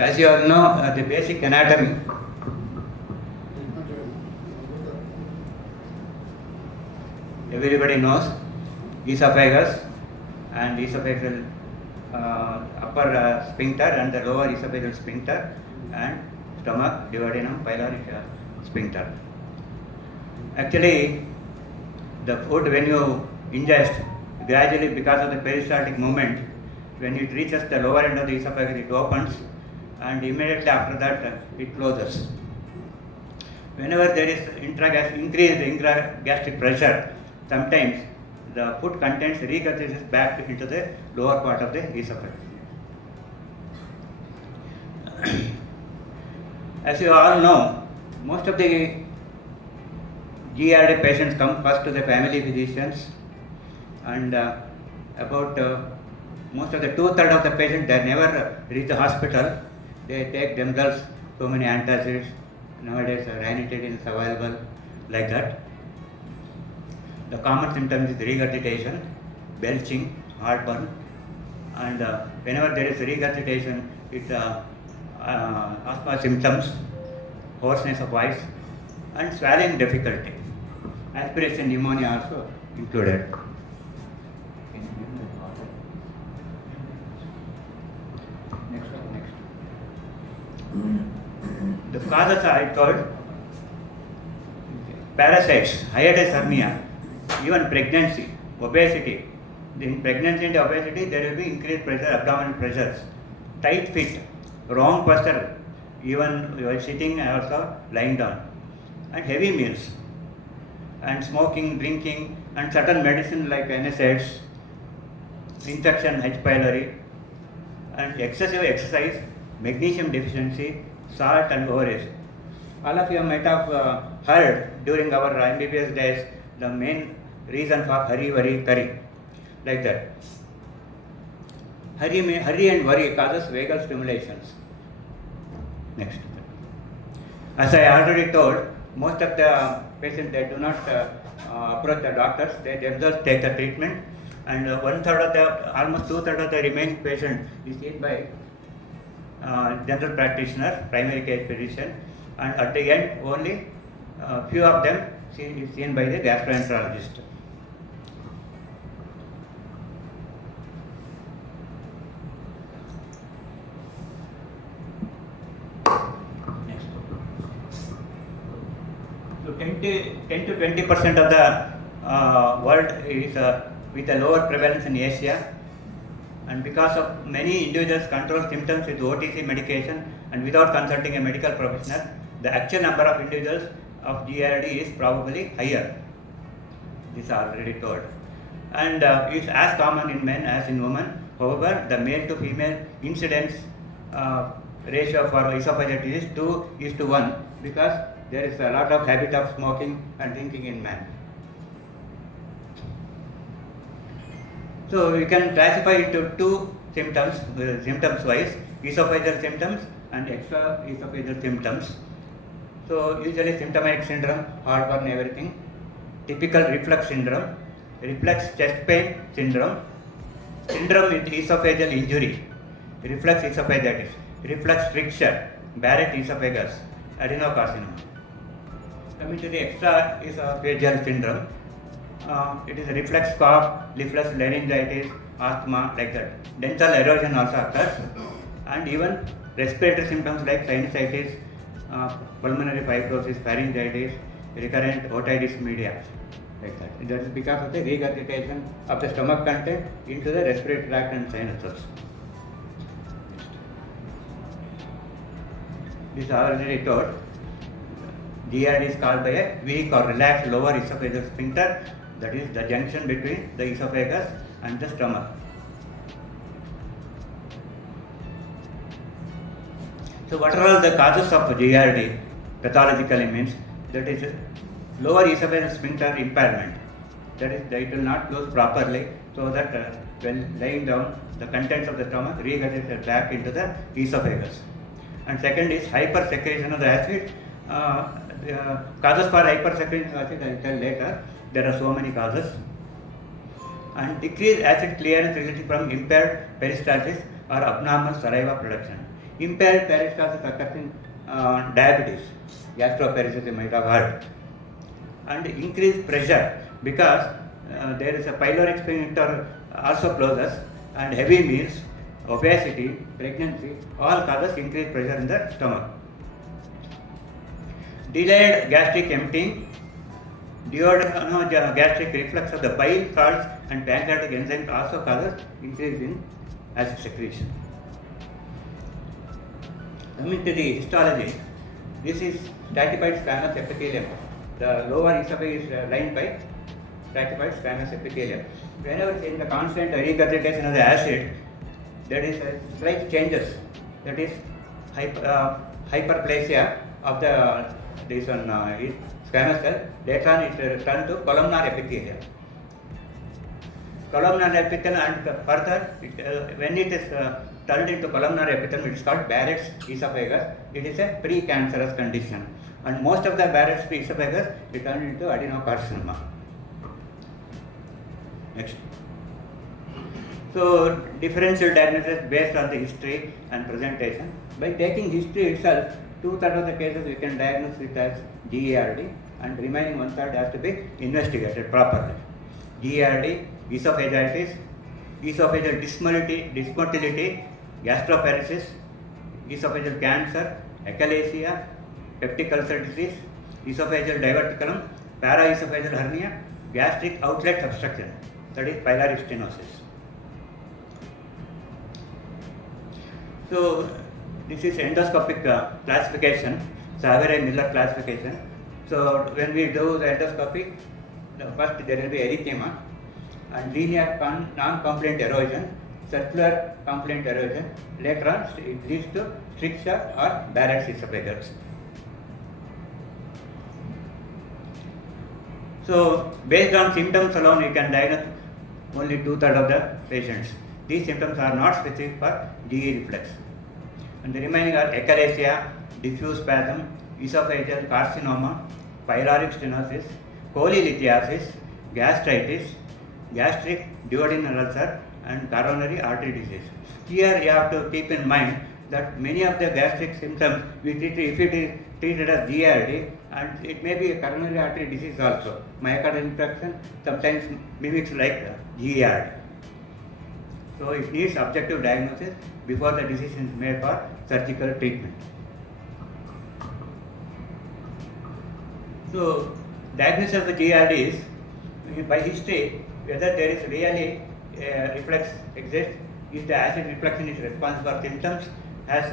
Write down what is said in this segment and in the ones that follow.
So as you all know, the basic anatomy. Everybody knows esophagus and esophageal upper sphincter and the lower esophageal sphincter, and stomach, duodenum, pyloric sphincter. Actually, the food when you ingest, gradually because of the peristaltic movement, when it reaches the lower end of the esophagus, it opens, and immediately after that it closes. Whenever there is increased intragastric pressure, sometimes the food contents regurgitates back into the lower part of the esophagus. As you all know, most of the GERD patients come first to the family physicians, and about most of the 2/3 of the patients, they never reach the hospital. They take themselves so many antacids. Nowadays, ranitidine is available like that. The common symptoms is regurgitation, belching, heartburn, and whenever there is regurgitation, it asthma symptoms, hoarseness of voice, and swallowing difficulty. Aspiration pneumonia also included. Next. The causes I told: parasites, hiatus hernia, even pregnancy, obesity. In pregnancy and obesity, there will be increased pressure, abdominal pressures, tight fit, wrong posture, even while sitting and also lying down, and heavy meals, and smoking, drinking, and certain medicine like NSAIDs, infection, H. pylori, and excessive exercise, magnesium deficiency, salt and ovaries. All of you might have heard during our MBBS days the main reason for hurry, worry, curry, like that. Hurry and worry causes vagal stimulations. Next. As I already told, most of the patients, they do not approach the doctors, they themselves take the treatment, and almost 2/3 of the remaining patient is seen by general practitioner, primary care physician, and at the end only few of them is seen by the gastroenterologist. Next. So 10 to 20% of the world is with a lower prevalence in Asia, and because of many individuals control symptoms with OTC medication and without consulting a medical professional, the actual number of individuals of GERD is probably higher. This is already told, and is as common in men as in women. However, the male to female incidence ratio for esophageal disease 2:1, because there is a lot of habit of smoking and drinking in men. So we can classify into two symptoms, symptoms wise: esophageal symptoms and extra esophageal symptoms. So usually symptomatic syndrome, heartburn, everything. Typical reflux syndrome, reflux chest pain syndrome, syndrome with esophageal injury, reflux esophagitis, reflux stricture, Barrett esophagus, adenocarcinoma. Coming to the extra esophageal syndrome, it is a reflux cough, reflux laryngitis, asthma, like that. Dental erosion also occurs, and even respiratory symptoms like sinusitis, pulmonary fibrosis, pharyngitis, recurrent otitis media, like that. That is because of the regurgitation of the stomach content into the respiratory tract and sinuses. This is already told. GERD is called by a weak or relaxed lower esophageal sphincter, that is the junction between the esophagus and the stomach. So what are all the causes of GERD pathologically means? That is lower esophageal sphincter impairment, that is it will not close properly, so that when lying down the contents of the stomach regurgitate back into the esophagus. And second is hypersecretion of the acid. Causes for hypersecretion of acid I will tell later. There are so many causes. And decreased acid clearance resulting from impaired peristalsis or abnormal saliva production. Impaired peristalsis occurs in diabetes, gastroparesis you might have heard, and increased pressure because there is a pyloric sphincter also closes, and heavy meals, obesity, pregnancy all causes increased pressure in the stomach. Delayed gastric emptying, gastric reflux of the bile salts and pancreatic enzymes also causes increase in acid secretion. Coming to the histology, this is stratified squamous epithelium. The lower esophagus is lined by stratified squamous epithelium. Whenever in the constant regurgitation of the acid, there is a slight changes. That is hyperplasia of the squamous cell. Later on, it turns to columnar epithelium. Columnar epithelium, and further, when it is turned into columnar epithelium, it is called Barrett's esophagus. It is a precancerous condition, and most of the Barrett's esophagus it turned into adenocarcinoma. Next. So, differential diagnosis based on the history and presentation. By taking history itself, 2/3 of the cases we can diagnose it as GERD, and remaining 1/3 has to be investigated properly. GERD, esophagitis, esophageal dysmotility, gastroparesis, esophageal cancer, achalasia, peptic ulcer disease, esophageal diverticulum, paraesophageal hernia, gastric outlet obstruction, that is pyloric stenosis. So, this is endoscopic classification, Savary-Miller classification. So, when we do the endoscopy, first there will be erythema and linear non-compliant erosion, circular compliant erosion. Later on, it leads to stricture or Barrett's esophagus. So, based on symptoms alone, you can diagnose only 2/3 of the patients. These symptoms are not specific for GE reflux. And the remaining are achalasia, diffuse spasm, esophageal carcinoma, pyloric stenosis, cholelithiasis, gastritis, gastric duodenal ulcer, and coronary artery disease. Here you have to keep in mind that many of the gastric symptoms we treat, if it is treated as GERD, and it may be a coronary artery disease also. Myocardial infarction sometimes mimics like GERD. So it needs objective diagnosis before the decision is made for surgical treatment. So diagnosis of the GERD is by history whether there is really reflux exists. If the acid reflection is responsible for symptoms, has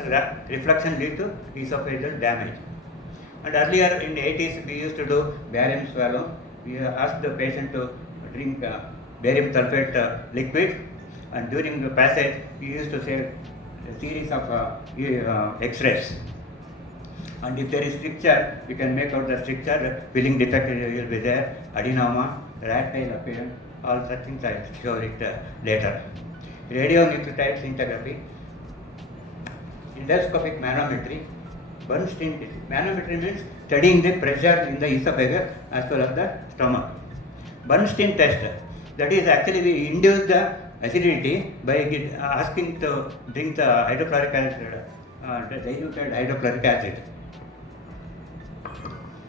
reflection lead to esophageal damage. And earlier in the 80s we used to do barium swallow. We asked the patient to drink barium sulfate liquid, and during the passage we used to say a series of X-rays. And if there is stricture, we can make out the stricture, filling defect will be there, adenoma, rat tail appearance, all such things I will show it later. Radionuclide scintigraphy, endoscopic manometry, Bernstein disease. Manometry means studying the pressure in the esophagus as well as the stomach. Bernstein test, that is actually we induce the acidity by asking to drink the hydrochloric acid, the diluted hydrochloric acid.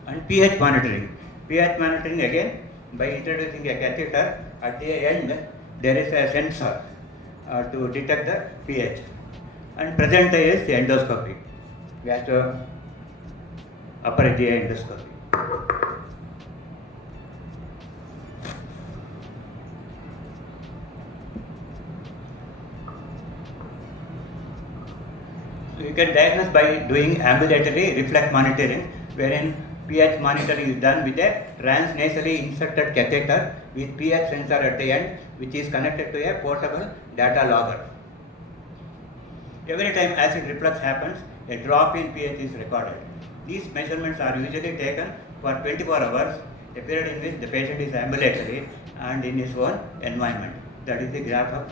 And pH monitoring. pH monitoring again by introducing a catheter. At the end there is a sensor to detect the pH. And present day is the endoscopy, gastro upper GI endoscopy. So you can diagnose by doing ambulatory reflex monitoring, wherein pH monitoring is done with a transnasally inserted catheter with pH sensor at the end, which is connected to a portable data logger. Every time acid reflux happens, a drop in pH is recorded. These measurements are usually taken for 24 hours, a period in which the patient is ambulatory and in his own environment. That is the graph of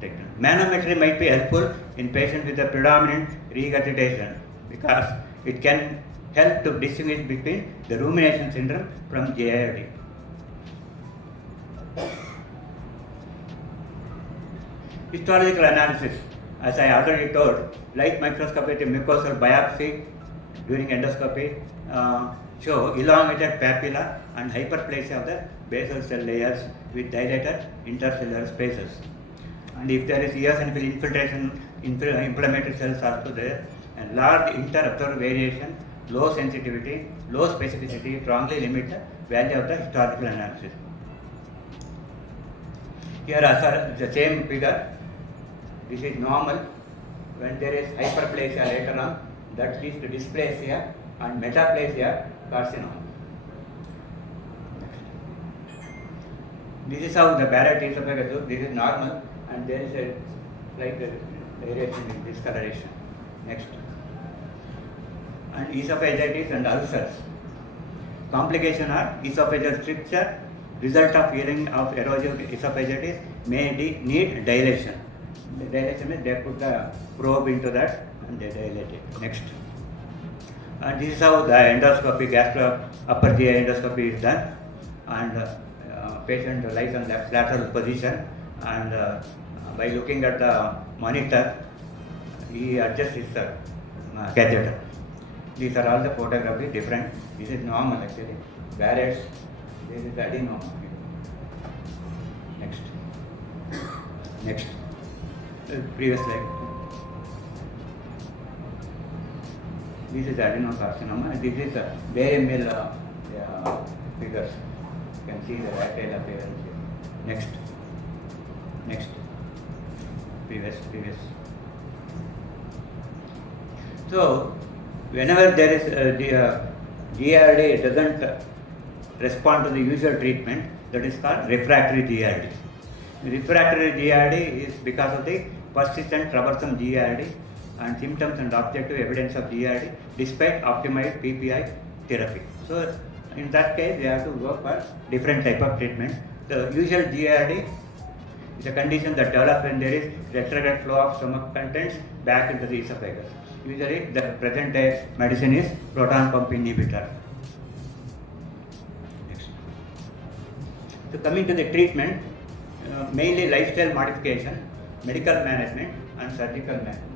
treatment. Manometry might be helpful in patients with a predominant regurgitation because it can help to distinguish between the rumination syndrome from GERD. Histological analysis. As I already told, light microscopic mucosal biopsy during endoscopy show elongated papilla and hyperplasia of the basal cell layers with dilated intercellular spaces. And if there is eosinophil infiltration, inflammatory cells also there, and large inter-observer variation, low sensitivity, low specificity strongly limit the value of the histological analysis. Here also the same figure. This is normal. When there is hyperplasia later on, that leads to dysplasia and metaplasia carcinoma. This is how the Barrett esophagus looks. This is normal, and there is a slight variation in discoloration. Next. And esophagitis and ulcers. Complication are esophageal stricture. Result of healing of erosive esophagitis may need dilation. The dilation means they put the probe into that and they dilate it. Next. And this is how the endoscopy, upper GI endoscopy is done. And patient lies on left lateral position, and by looking at the monitor, he adjusts his catheter. These are all the photography different. This is normal actually. Barrett's, this is adenoma. Next. Next. Previous slide. This is adenocarcinoma. This is barium mill figures. You can see the radial appearance here. Next. Next. Previous. So, whenever there is GERD doesn't respond to the usual treatment, that is called refractory GERD. Refractory GERD is because of the persistent troublesome GERD and symptoms and objective evidence of GERD despite optimized PPI therapy. So, in that case, they have to go for different type of treatment. The usual GERD is a condition that develops when there is retrograde flow of stomach contents back into the esophagus. Usually, the present day medicine is proton pump inhibitor. Next. So, coming to the treatment, mainly lifestyle modification, medical management, and surgical management.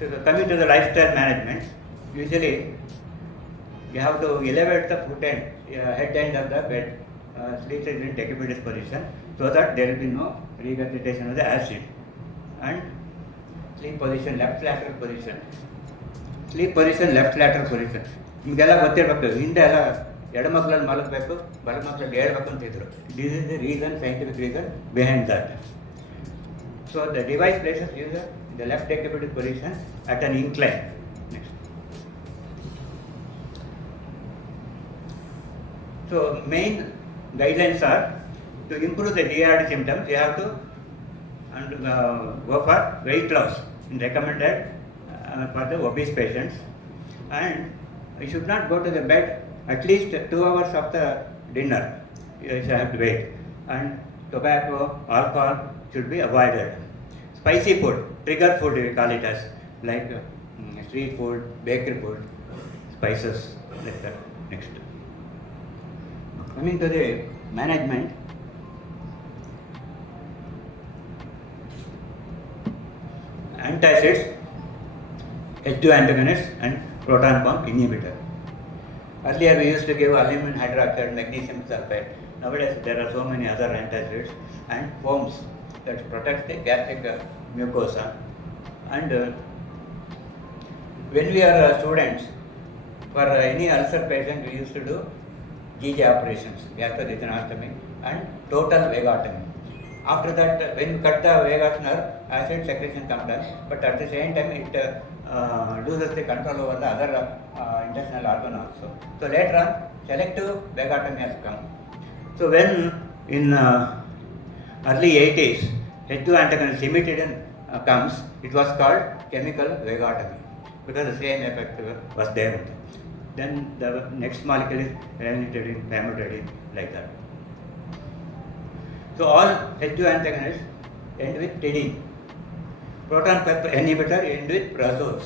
So, coming to the lifestyle management, usually you have to elevate the foot end, head end of the bed, sleep in decapitated position, so that there will be no regurgitation of the acid. And sleep position, left lateral position. Sleep position, left lateral position. ನಿಮಗೆಲ್ಲ ಗೊತ್ತಿರಬೇಕು, ಹಿಂದೆ ಎಲ್ಲ ಎಡಮಕ್ಕಳಲ್ಲಿ ಮಲಗಬೇಕು, ಬಲಮಕ್ಕಳಲ್ಲಿ ಹೇಳ್ಬೇಕು ಅಂತಿದ್ರು. This is the reason, scientific reason behind that. So the device places user in the left decapitated position at an incline. Next. So main guidelines are to improve the GERD symptoms, you have to go for weight loss recommended for the obese patients, and you should not go to the bed at least 2 hours after dinner. You have to wait, and tobacco, alcohol should be avoided. Spicy food, trigger food we call it as, like street food, bakery food, spices, like that. Next. Coming to the management, antacids, H2 antagonists, and proton pump inhibitor. Earlier we used to give aluminum hydroxide, magnesium sulfate. Nowadays there are so many other antacids and foams that protect the gastric mucosa. And when we are students, for any ulcer patient we used to do GJ operations, gastroduodenostomy and total vagotomy. After that, when you cut the vagus nerve, acid secretion comes down, but at the same time it loses the control over the other intestinal organ also. So later on, selective vagotomy has come. So when in early 80s, H2 antagonist cimetidine comes, it was called chemical vagotomy because the same effect was there. Then the next molecule is ranitidine, famotidine, like that. So all H2 antagonists end with tidine. Proton pump inhibitor end with prazoles,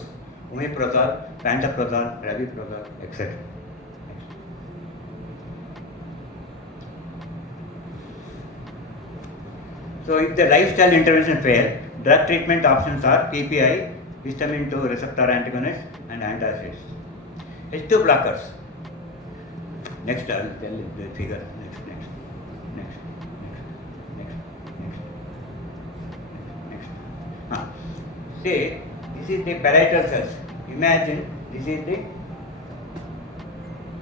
omeprazole, pantoprazole, rabeprazole, etc. So if the lifestyle intervention fail, Drug treatment options are PPI, histamine 2 receptor antagonists, and antacids. H2 blockers. Next, I will tell you the figure. Next. Say, this is the parietal cells. Imagine this is the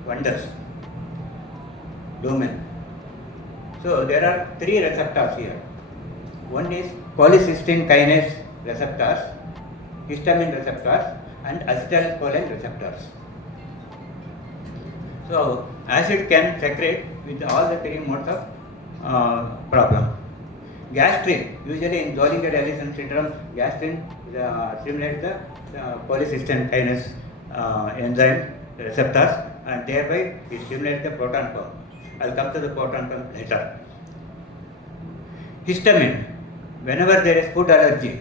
fundus domain. So there are 3 receptors here. One is cholecystine kinase receptors, histamine receptors, and acetylcholine receptors. So acid can secrete with all the 3 modes of problem. Gastrin, usually in Zollinger-Ellison syndrome, gastrin stimulates the cholecystine kinase enzyme receptors, and thereby it stimulates the proton pump. I will come to the proton pump later. Histamine, whenever there is food allergy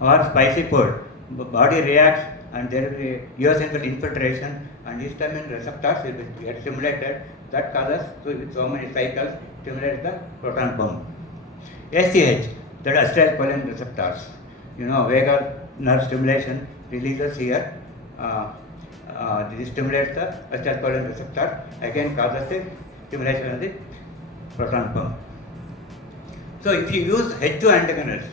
or spicy food, body reacts and there will be eosinophil infiltration and histamine receptors will get stimulated. That causes, so with so many cycles, stimulates the proton pump. SCH, that is acetylcholine receptors. Vagal nerve stimulation releases here. This stimulates the acetylcholine receptor, again causes the stimulation of the proton pump. So if you use H2 antagonists,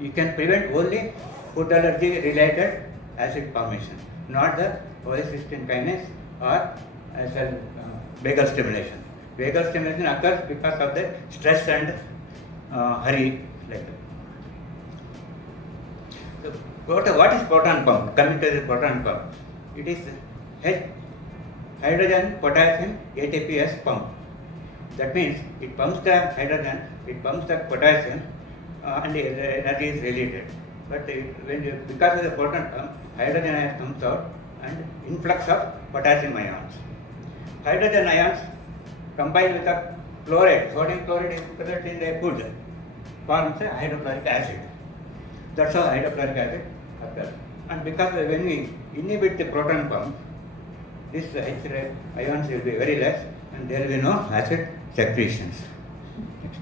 you can prevent only food allergy related acid formation, not the cholecystine kinase or vagal stimulation. Vagal stimulation occurs because of the stress and hurry like that. So what is proton pump? Coming to the proton pump, it is hydrogen potassium ATPase pump. That means it pumps the hydrogen, it pumps the potassium, and the energy is released. But because of the proton pump, hydrogen ion comes out and influx of potassium ions. Hydrogen ions combine with the chloride, sodium chloride is present in the food, forms a hydrochloric acid. That's how hydrochloric acid occurs. And because when we inhibit the proton pump, this H ions will be very less and there will be no acid secretions. Next.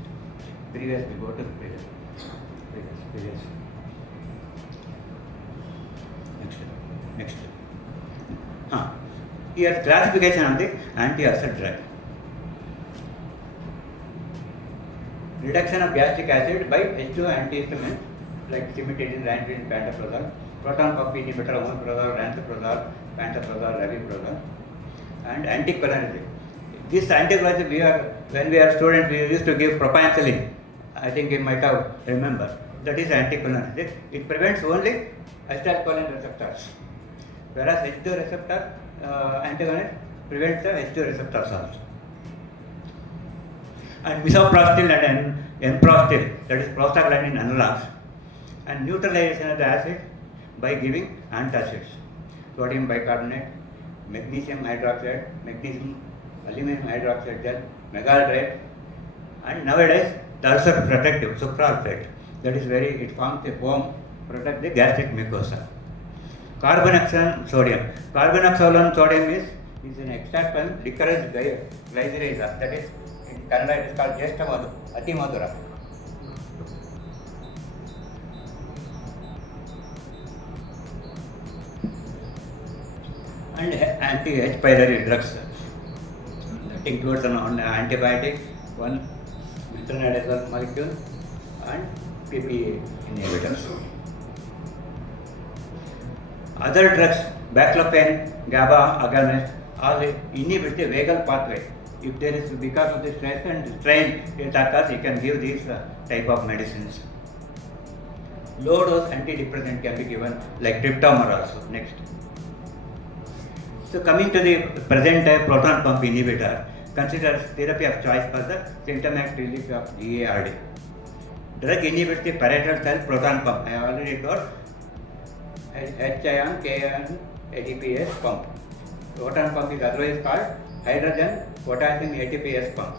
Previous, we go to the previous. Next. Here classification of the anti-ulcer drug. Reduction of gastric acid by H2 antihistamine like cimetidine, ranitidine, pantoprazole, proton pump inhibitor, omeprazole, lansoprazole, pantoprazole, rabeprazole, and anticholinergic. This anticholinergic when we are students, we used to give propioncelline. I think you might have remembered. That is anticholinergic. It prevents only acetylcholine receptors, whereas H2 receptor antagonist prevents the H2 receptors also. And misoprostol and enprostol, that is prostaglandin analogs, and neutralization of the acid by giving antacids, sodium bicarbonate, magnesium hydroxide, magnesium aluminum hydroxide gel, megaldrate, and nowadays the ulcer protective supralfate, that is it forms a foam, protect the gastric mucosa. Carboxyl sodium. Carboxyl sodium is an extract from licorice glycerase, that is in Kannada it is called Jeshta Madhu, Ati Madhura. And anti-H. pylori drugs. That includes an antibiotic, one metronidazole molecule, and PPA inhibitors. Other drugs, baclofen, GABA agonists, all inhibit the vagal pathway. If there is, because of the stress and strain it occurs, you can give these type of medicines. Low dose antidepressant can be given like triptamar also. Next. So coming to the present proton pump inhibitor, considers therapy of choice for the symptomatic relief of GERD. Drug inhibits the parietal cell proton pump. I have already told H-ion, K-ion, ATPase pump. Proton pump is otherwise called hydrogen potassium ATPase pump.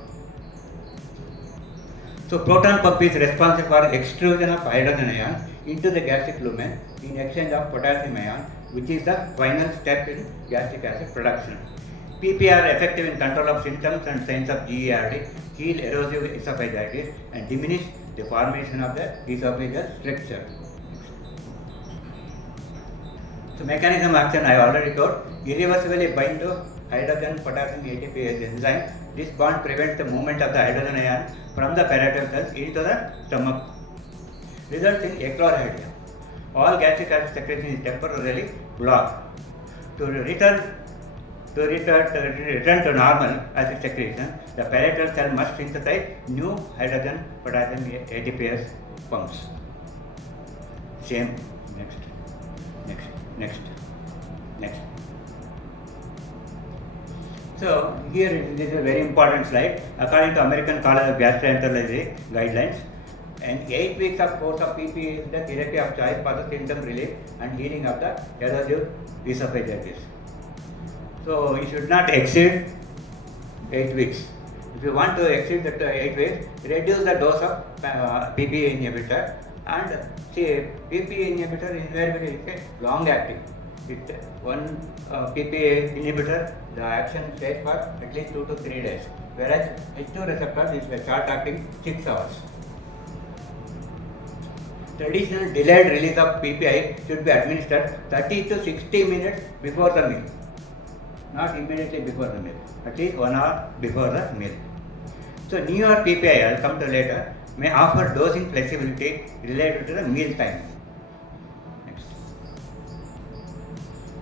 So proton pump is responsible for extrusion of hydrogen ion into the gastric lumen in exchange of potassium ion, which is the final step in gastric acid production. PPR effective in control of symptoms and signs of GERD, heal erosive esophagitis, and diminish the formation of the esophageal structure. So mechanism action I already told, irreversibly bind to hydrogen potassium ATPase enzyme. This bond prevents the movement of the hydrogen ion from the parietal cells into the stomach, results in achlorhydria. All gastric acid secretion is temporarily blocked. To return to normal acid secretion, the parietal cell must synthesize new hydrogen potassium ATPase pumps. Same. Next. So here this is a very important slide. According to American College of Gastroenterology guidelines, and 8 weeks of course of PPA is the therapy of choice for the symptom relief and healing of the erosive esophagitis. So you should not exceed 8 weeks. If you want to exceed that 8 weeks, reduce the dose of PPA inhibitor. And see, PPA inhibitor invariably is a long acting. One PPA inhibitor, the action stays for at least 2 to 3 days, whereas H2 receptor is a short acting 6 hours. Traditional delayed release of PPI should be administered 30 to 60 minutes before the meal, not immediately before the meal, at least 1 hour before the meal. So newer PPI, I will come to later, may offer dosing flexibility related to the meal time. Next.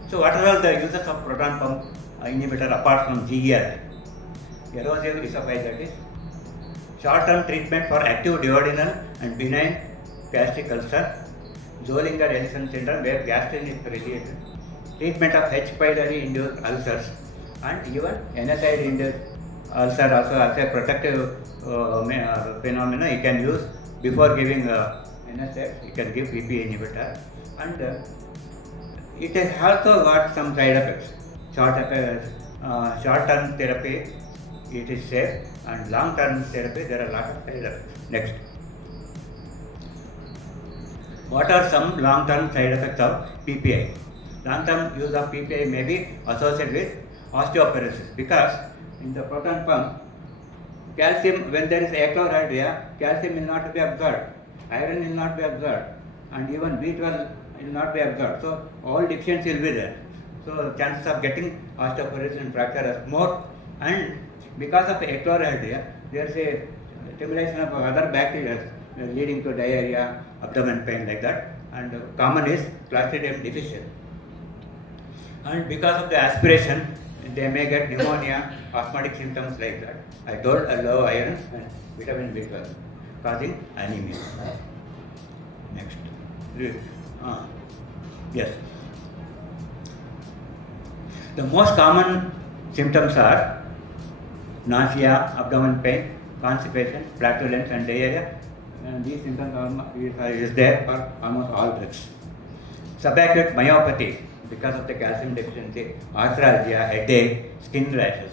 So what are all the uses of proton pump inhibitor apart from GERD? Erosive esophagitis, short-term treatment for active duodenal and benign gastric ulcer, Zollinger-Ellison syndrome where gastrin is radiated, treatment of H. pylori induced ulcers, and even NSAID induced ulcer also as a protective phenomena you can use before giving NSAID. You can give PPA inhibitor, and it has also got some side effects. Short-term therapy it is safe, and long-term therapy there are a lot of side effects. Next. What are some long-term side effects of PPI? Long-term use of PPI may be associated with osteoporosis because in the proton pump, calcium, when there is achlorhydria, calcium will not be absorbed, iron will not be absorbed, and even B12 will not be absorbed. So all deficiency will be there. So chances of getting osteoporosis and fracture are more, and because of achlorhydria, there is a stimulation of other bacteria leading to diarrhea, abdomen pain like that, and common is Clostridium difficile. And because of the aspiration, they may get pneumonia, asthmatic symptoms like that. I told low iron and vitamin B12 causing anemia. Next. Yes. The most common symptoms are nausea, abdomen pain, constipation, flatulence and diarrhea. And these symptoms is there for almost all drugs. Subacute myopathy because of the calcium deficiency, arthralgia, headache, skin rashes.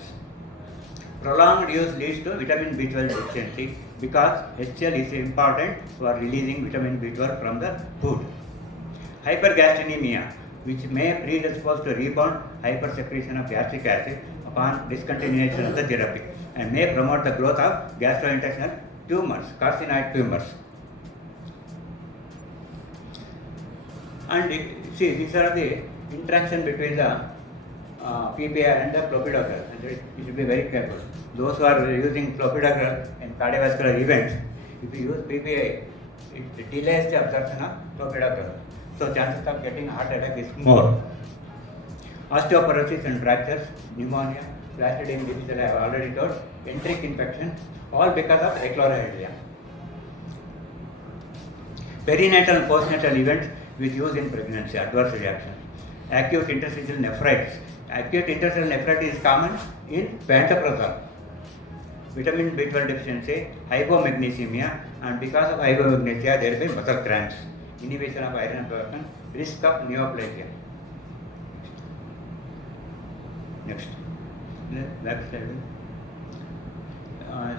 Prolonged use leads to vitamin B12 deficiency because HCl is important for releasing vitamin B12 from the food. Hypergastrinemia, which may predispose to rebound hypersecretion of gastric acid upon discontinuation of the therapy and may promote the growth of gastrointestinal tumors, carcinoid tumors. And see, these are the interaction between the PPI and the clopidogrel, and you should be very careful. Those who are using clopidogrel in cardiovascular events, if you use PPI, it delays the absorption of clopidogrel. So chances of getting heart attack is more. Osteoporosis and fractures, pneumonia, Clostridium difficile I have already told, enteric infection, all because of achlorhydria. Perinatal and postnatal events with use in pregnancy, adverse reaction. Acute interstitial nephritis. Acute interstitial nephritis is common in pantoprazole. Vitamin B12 deficiency, hypomagnesemia, and because of hypomagnesemia there will be muscle cramps. Inhibition of iron absorption, risk of neoplasia. Next. Left side.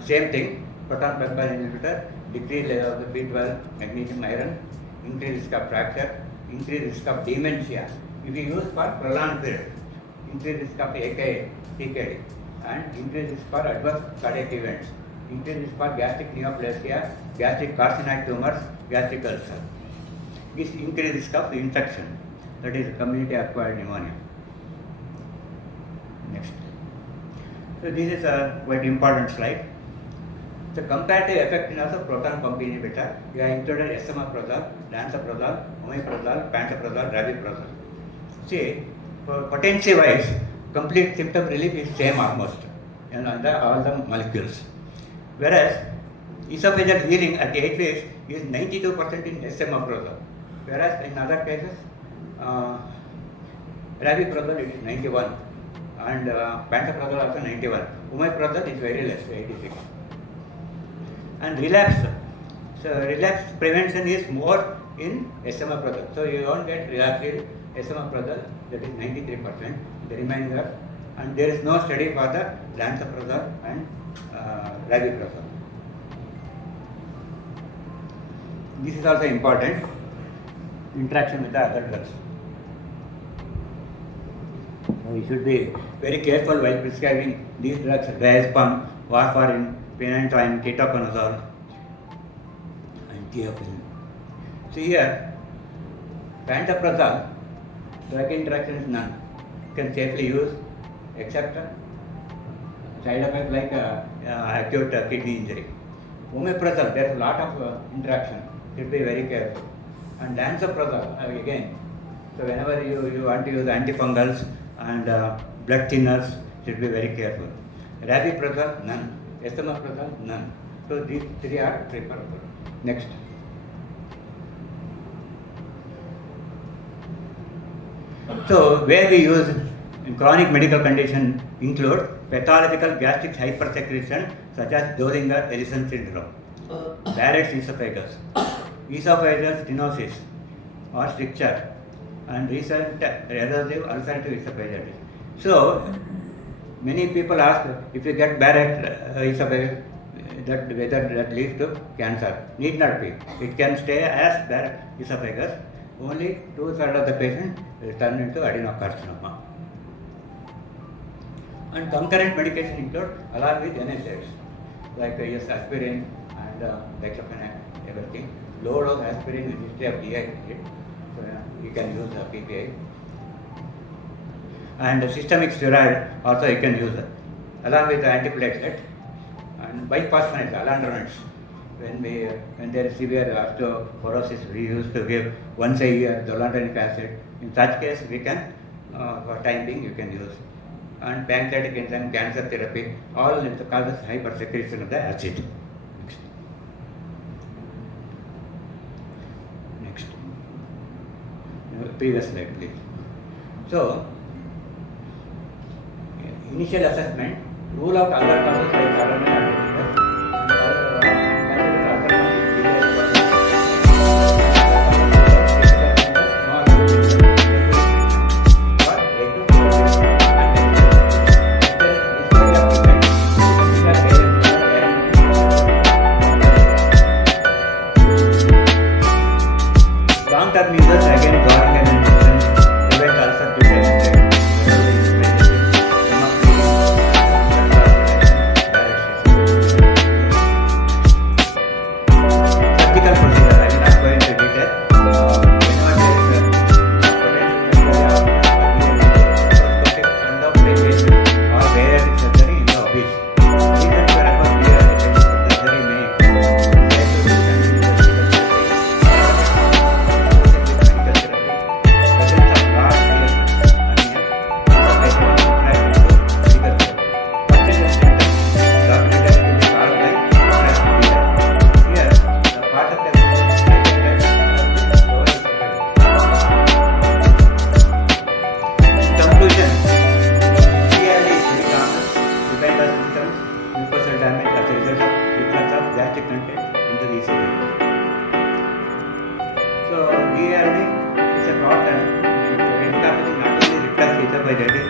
Same thing, proton pump inhibitor, decrease level of the B12, magnesium, iron, increase risk of fracture, increase risk of dementia. If you use for prolonged period, increase risk of AKI, CKD, and increase risk for adverse cardiac events. increased risk for gastric neoplasia, gastric carcinoid tumors, gastric ulcer. This increased risk of infection, that is community acquired pneumonia. Next. So this is a quite important slide. The comparative effectiveness of proton pump inhibitor, we have included esomeprazole, lansoprazole, omeprazole, pantoprazole, rabeprazole. See, for potency wise, complete symptom relief is same almost and under all the molecules. Whereas esophageal healing at 8 weeks is 92% in esomeprazole. Whereas in other cases, rabeprazole is 91 and pantoprazole also 91. Omeprazole is very less, 86. And relapse. So relapse prevention is more in esomeprazole. So you don't get relapse in esomeprazole, that is 93%. The remainder, and there is no study for the lansoprazole and rabeprazole. This is also important. Interaction with the other drugs. So you should be very careful while prescribing these drugs: diazepam, warfarin, phenytoin, ketoconazole, and theophylline. See here, pantoprazole, drug interaction is none. You can safely use except side effect like acute kidney injury. Omeprazole, there is a lot of interaction. Should be very careful. And lansoprazole again. So whenever you want to use antifungals and blood thinners, should be very careful. Rabeprazole, none. Esomeprazole, none. So these three are preferable. Next. So where we use in chronic medical condition include pathological gastric hypersecretion such as Dodinger-Ellison syndrome, Barrett's esophagus, esophageal stenosis or stricture, and recent erosive ulcerative esophagitis. So many people ask if you get Barrett esophagus, that whether that leads to cancer. Need not be. It can stay as Barrett esophagus. Only 2/3 of the patient will turn into adenocarcinoma. And concurrent medication include along with NSAIDs like aspirin and diclofenac, everything. Low dose aspirin with history of DI, so you can use PPI. And systemic steroid also you can use along with antiplatelet and bisphosphonates, alendronate. When there is severe osteoporosis, we used to give once a year zoledronic acid. In such case, we can, for time being, you can use. And pancreatic enzyme cancer therapy, all it causes hypersecretion of the acid. Next. Previous slide, please. So, initial assessment, rule out other causes like coronary artery disease. Long-term users again drawing an infection, prevent ulcer to penetrate. Surgical procedure, I will not go into detail. Whenever there is a endoscopic or bariatric surgery in the obese, reason to refer bariatric surgery may damage as a result of reflux of gastric content into the esophagus. So, GERD is a broad term. It encompasses not only reflux esophagitis